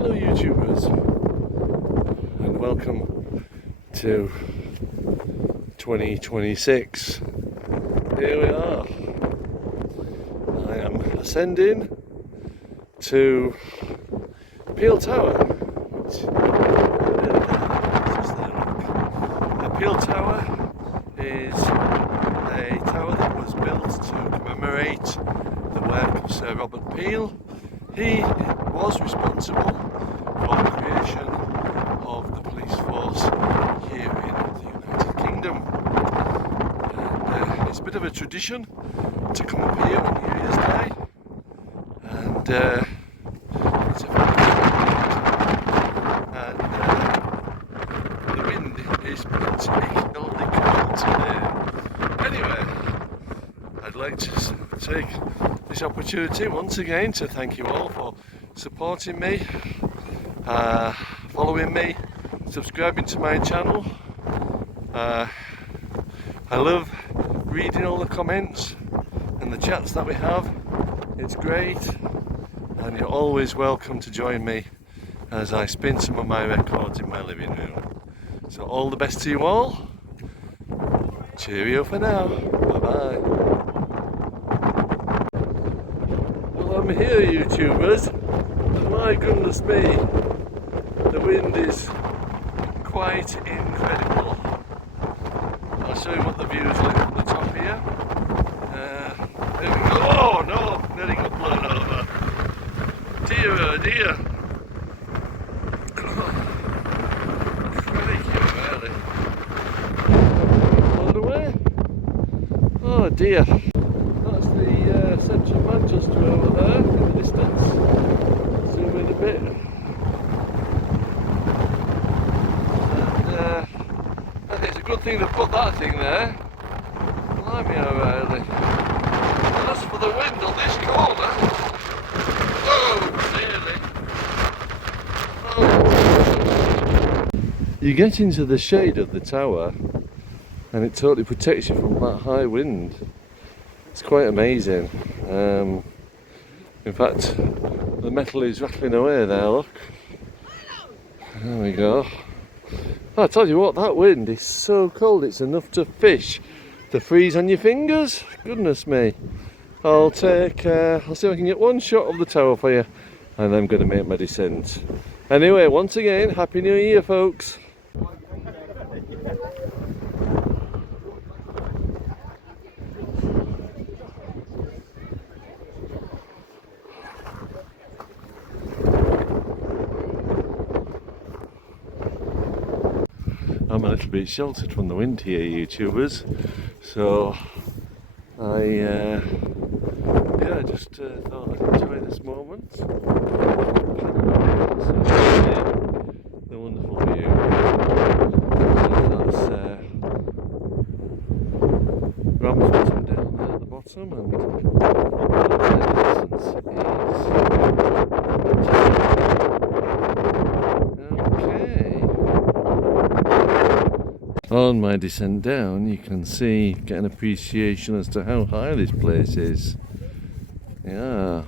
Hello YouTubers, and welcome to 2026. Here we are. I am ascending to Peel Tower. Peel Tower is a tower that was built to commemorate the work of Sir Robert Peel. He was responsible for the creation of the police force here in the United Kingdom. And it's a bit of a tradition to come up here on New Year's Day, and it's a and the wind is particularly cold today. Anyway, I'd like to take this opportunity once again to thank you all for supporting me, following me, subscribing to my channel. I love reading all the comments and the chats that we have. It's great, and you're always welcome to join me as I spin some of my records in my living room. So all the best to you all. Cheerio for now. Bye bye. I'm here, YouTubers, and my goodness me, the wind is quite incredible. I'll show you what the view is like from the top here. There we go. Oh no, nearly got blown over. Dear oh dear. Crikey, really. Blown away? Oh dear. That's the centre of Manchester over there in the distance. Zoom in a bit. And I think it's a good thing to put that thing there. Blimey O'Reilly. And as for the wind on this corner, oh, nearly. Oh. You get into the shade of the tower and it totally protects you from that high wind. It's quite amazing. In fact, the metal is rattling away there, look. There we go. I tell you what, that wind is so cold, it's enough to fish to freeze on your fingers. Goodness me. I'll see if I can get one shot of the tower for you, and I'm going to make my descent. Anyway, once again, Happy New Year, folks. I'm a little bit sheltered from the wind here, YouTubers, so I just thought I'd enjoy this moment. The wonderful view. That's Ramsbottom down there at the bottom, and on my descent down, you can get an appreciation as to how high this place is. Yeah.